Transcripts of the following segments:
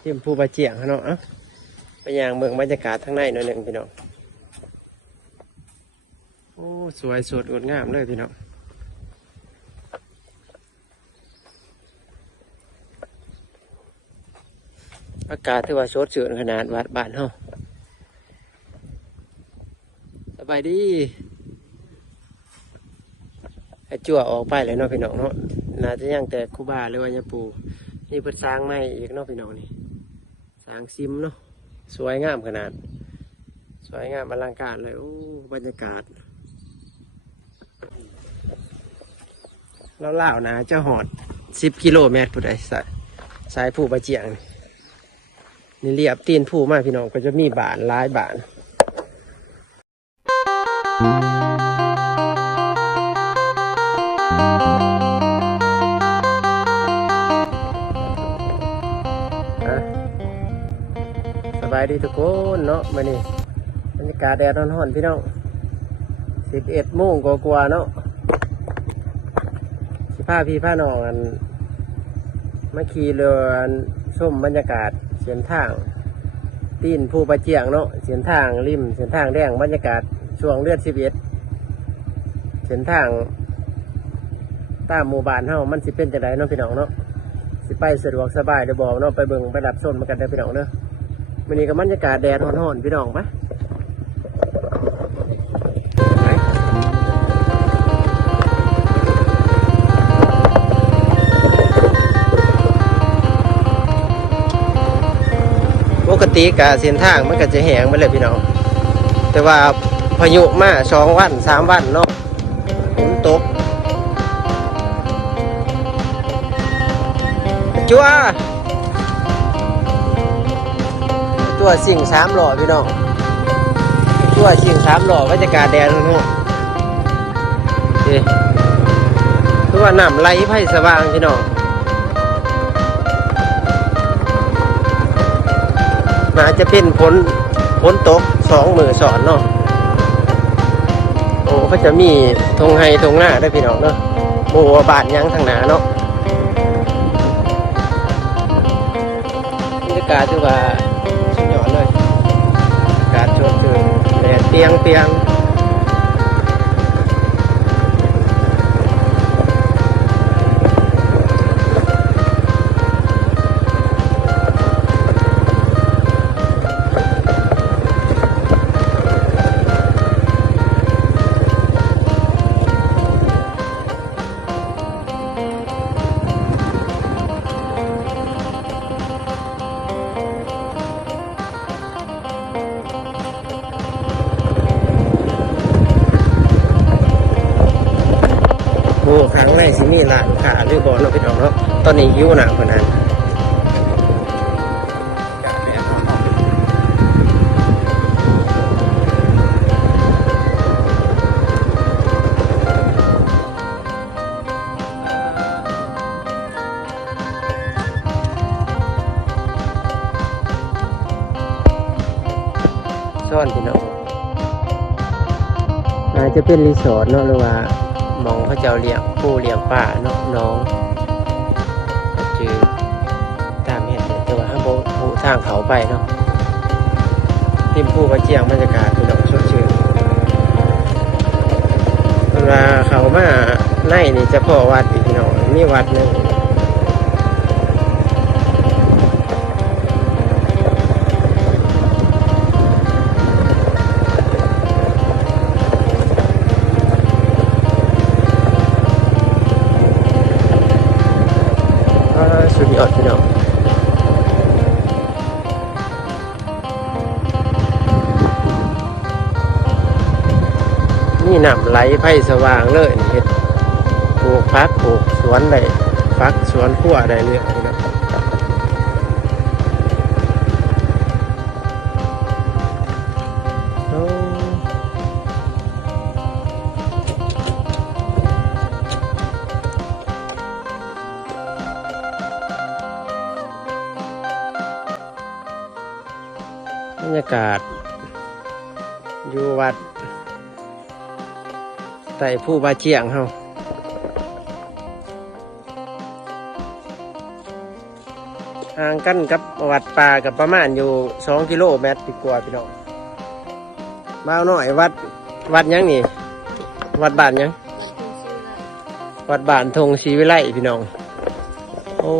ที่ผู้บาเจียงเนาะไปย่างเมืองบรรยากาศทั้งในหน่อยหนึ่งพี่น้องโอ้สวยสดงดงามเลยพี่น้องอากาศถือว่าสดชื่นขนาดวัดบ้านเฮาสบายดีไอ้จั่วออกไปเลยเนาะพี่น้องเนาะน่าจะยังแต่คูบาหรือว่ายาปูนี่เพิ่นสร้างใหม่อีกเนาะพี่น้องนี่สร้างซิมเนาะสวยงามขนาดสวยงามอลังการเลยโอ้บรรยากาศแล้วเล่านะเจ้าหอด10 กิโลเมตรผู้ใดสายผู้บาเจียงนี่เรียบตีนผู้มากพี่น้องก็จะมีบานหลายบานสบายดีทุกคนเนาะมานี่บรรยากาศแดดร้อนๆพี่น้อง11 โมงกว่าๆเนาะสิพาพี่พาน้องกันมาขี่เรือชมบรรยากาศเส้นทางตีนภูปะเจียงเนาะเส้นทางริมเส้นทางแดงบรรยากาศช่วงเลือด11เส้นทางตามหมู่บ้านเฮามันสิเป็นจังไดเนาะพี่น้องเนาะสิไปสะดวกสบายได้บอกเนาะไปเบิ่งไปรับชมมากันได้พี่น้องเนาะวันนี้ก็บรรยากาศแดดร้อนๆพี่น้องปะปกติกะเส้นทางมันก็จะแห้งไปเลยพี่น้องแต่ว่าพายุมา2 วัน3 วันเนาะฝนตกจั่วตัวสิ่ง3 หล่อพี่น้องตัวสิ่ง3 หล่อบรรยากาศแดดเนาะตัวน้ำไหลไผ่สว่างพี่น้องน่าจะเป็นฝนตก2 มื้อซ้อนเนาะโอ้ก็จะมีทงไฮทงหน้าได้พี่น้องเนาะโอ้บาดยังทางหน้าเนาะบรรยากาศถือว่าสุดยอดเลยอากาศสดชื่นแดดเปรียงโอ้ครั้งแรกสิมีร้านค้าหรือบอลเราไปน้องเนาะตอนนี้หิวหนักขนาดซ่อนพี่น้องอาจจะเป็นรีสอร์ทเนาะหรือว่ามองเขาเจ้าเลี้ยงปูเลี้ยงป่าเนาะน้องจือตามเห็นแต่ว่าห้ามโบทางเขาไปเนาะริมภูกระเจียงบรรยากาศพี่น้องสดชื่นเวลาเขามาไล่นี่จะพ่อวัดอีกพี่น้องมีวัดหนึ่งสุดยอดพี่น้องนี่น้ำไหลไผ่สว่างเลยเห็ดปลูกพักปลูกสวนได้พักสวนขั้วได้เรื่อยพี่น้องบรรยากาศอยู่วัดไต่ผู้บาเจียงเฮา ห่างกันกับวัดป่ากับประมาณอยู่2 กิโลเมตรกว่าพี่น้องมาหน่อยวัดยังนี่วัดบ้านยังวัดบ้านธงศรีวิไลพี่น้องโอ้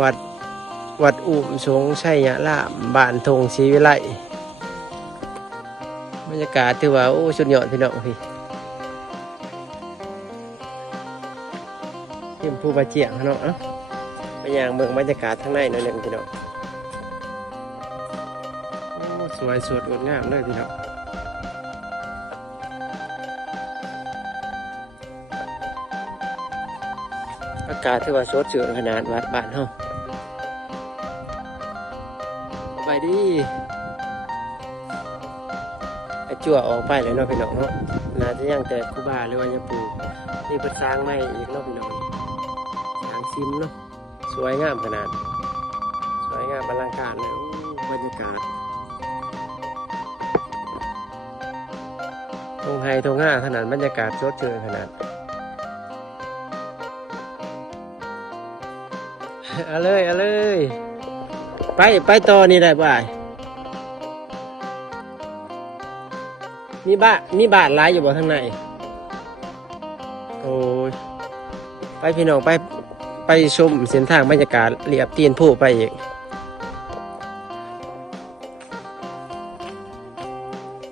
วัดอุ่มสงชัยยะลามบ้านธงศรีวิไลบรรยากาศถือว่าโอ้สุดยอดพี่น้องพี่ทีมผู้บาเจียงเนาะไปอย่างเมืองบรรยากาศทั้งในหน่อยหนึ่งพี่น้องโอ้สวยสดงดงามเลยพี่น้องอากาศถือว่าสดชื่นขนาดวัดบ้านเฮาไปดิไอจั่วออกไปเลยเนาะพี่น้องเนาะน่าจะยังแต่คูบาหรือว่าจะปลูกนี่เพิ่นสร้างใหม่อีกเนาะพี่น้องสร้างซิมเนาะสวยงามขนาดสวยงามอลังการเลยบรรยากาศตรงไฮตรงห้าขนาดบรรยากาศสดชื่นขนาดเอาเลยไปต่อนี่ได้บ่ายมีบ้านหลายอยู่บ่ทางในโอ้ยไปพี่น้องไปชมเส้นทางบรรยากาศเรียบตีนผู้ไปอีก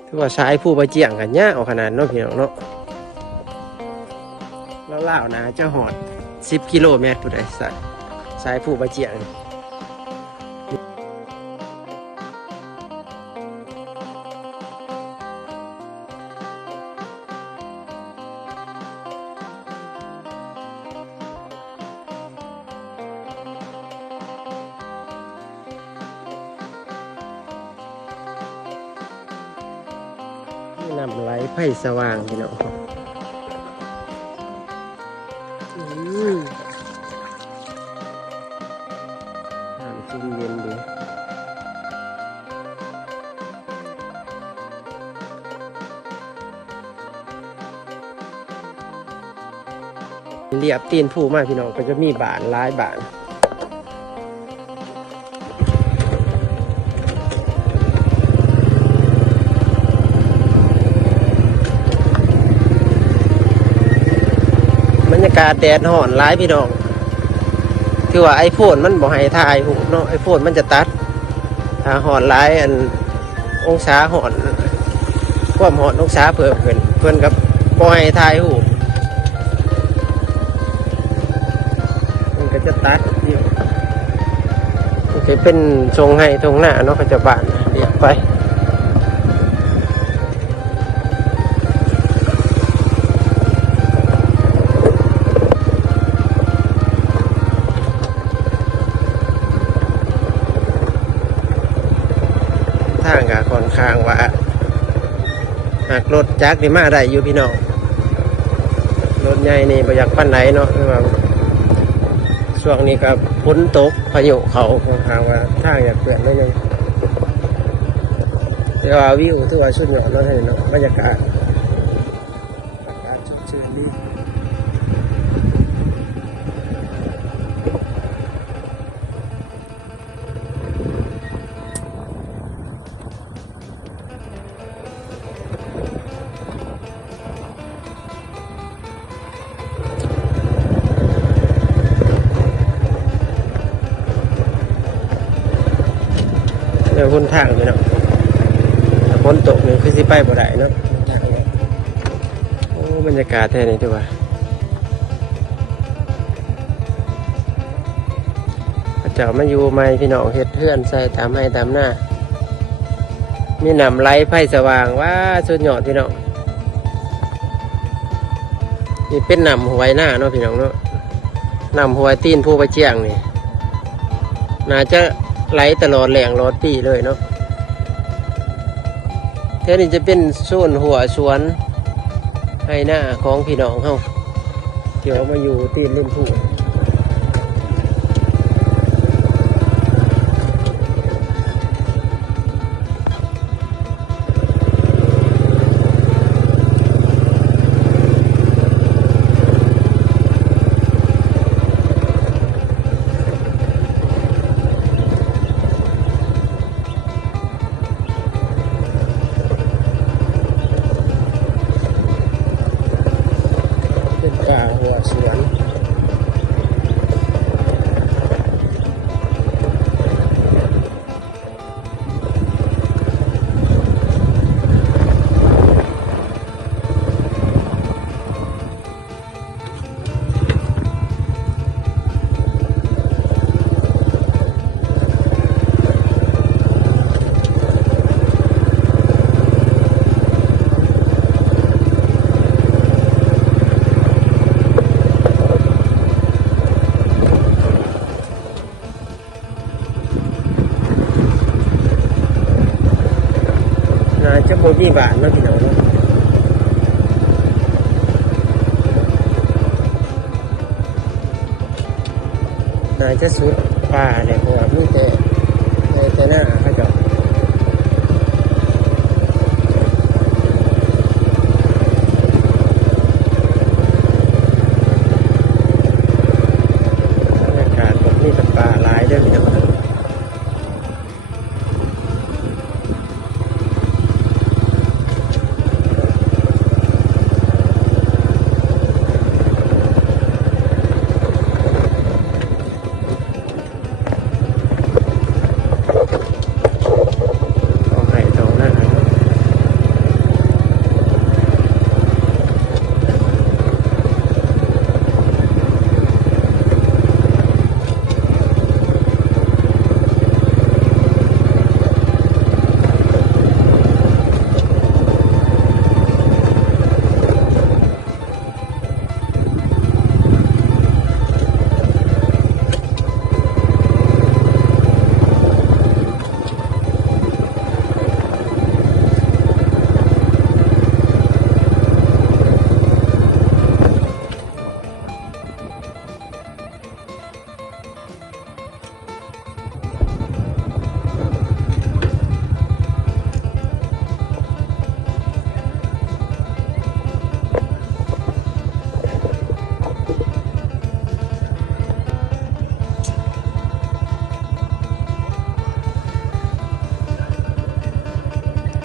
ถือว่าสายผู้ไปเจียงกันยากเอาขนาดเนาะพี่น้องเนาะแล้วล่าวนะจะหอด10 กิโลเมตรผู้ใดสายผู้ไปเจียงน้ำไหลไผ่สว่างพี่น้องน้ำจิ้มเย็นดีเรียบตีนผู้มากพี่น้องก็จะมีบ้านหลายบ้านบรรยากาศแดดห่อนร้ายพี่น้องคือว่าไอโฟนมันบอกให้ถ่ายหูเนาะไอโฟนมันจะตัดถ้าห่อนร้ายอันองศาห่อนความห่อนองศาเพิ่มขึ้นเพื่อนกับบอกให้ถ่ายหูมันก็จะตัดมันจะเป็นทรงให้ทรงหน้าเนาะก็จะบานเรียบไปทางก็ค่อนข้างว่าหากรถจักรนี่มาได้อยู่พี่น้องรถใหญ่นี่ประหยัดปันไหนเนาะว่าช่วงนี้ก็ฝนตกพายุเขาค่อนข้างว่าทางอยากเปลี่ยนนิดนึงแต่ว่าวิวถือว่าสุดยอดแล้วเนาะบรรยากาศสดชื่นดีเดี๋ยวคนทางเลยเนาะฝนตกนี่คือสิไปบ่ได้เนาะทางนี้โอ้บรรยากาศแท้นี่ด้วยว่าพระเจ้ามาอยู่ใหม่พี่น้องเฮ็ดเพื่อนใส่ตามให้ตามหน้ามีน้ำไหลไผ่สว่างว่าสุดยอดพี่น้องนี่เป็นน้ำห้วยหน้าเนาะพี่น้องเนาะน้ำห้วยตีนผู้ไปเจียงนี่น่าจะไหลตลอดแหล่งรอดปีเลยเนาะแค่นี้จะเป็นโซนหัวสวนให้หน้าของพี่น้องเฮาเดี๋ยวมาอยู่ตีนริมผู้ จะโบกี้บาทเนาะพี่น้องเนาะนายจะสุดป่าเนี่ยเพราะว่ามีแต่หน้าเขาจะบรรยากาศแบบนี้กับป่าหลายเด้อพี่น้องเอาไห่ตรงนั้นนะครับ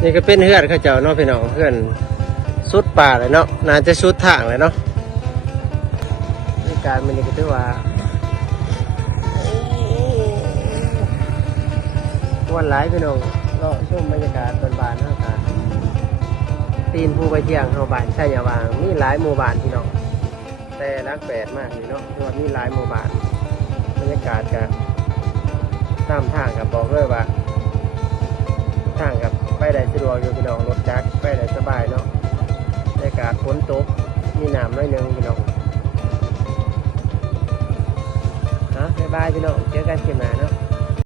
นี่ก็เป็นเฮือนเขาเจ้าเนาะพี่น้องเฮือนสุดป่าเลยเนาะน่าจะสุดทางเลยเนาะนี่การมันนี่ก็ถือว่าวันหลายพี่น้องเราชมบรรยากาศบานๆเนาะค่ะตีนภูไปเที่ยงเฮาบ้านใช่ยาวางมีหลายหมู่บ้านพี่น้องแต่รักแปดมากนี่เนาะเพราะว่ามีหลายหมู่บ้านบรรยากาศกับตามทางกับบอกเลยว่าทางกับไปได้สะดวกอยู่พี่น้องรถจักรไปได้สบายเนาะบรรยากาศฝนตกมีน้ำน้อยนึงพี่น้องบ๊ายบายพี่น้องเจอกันคลิปหน้าเนาะ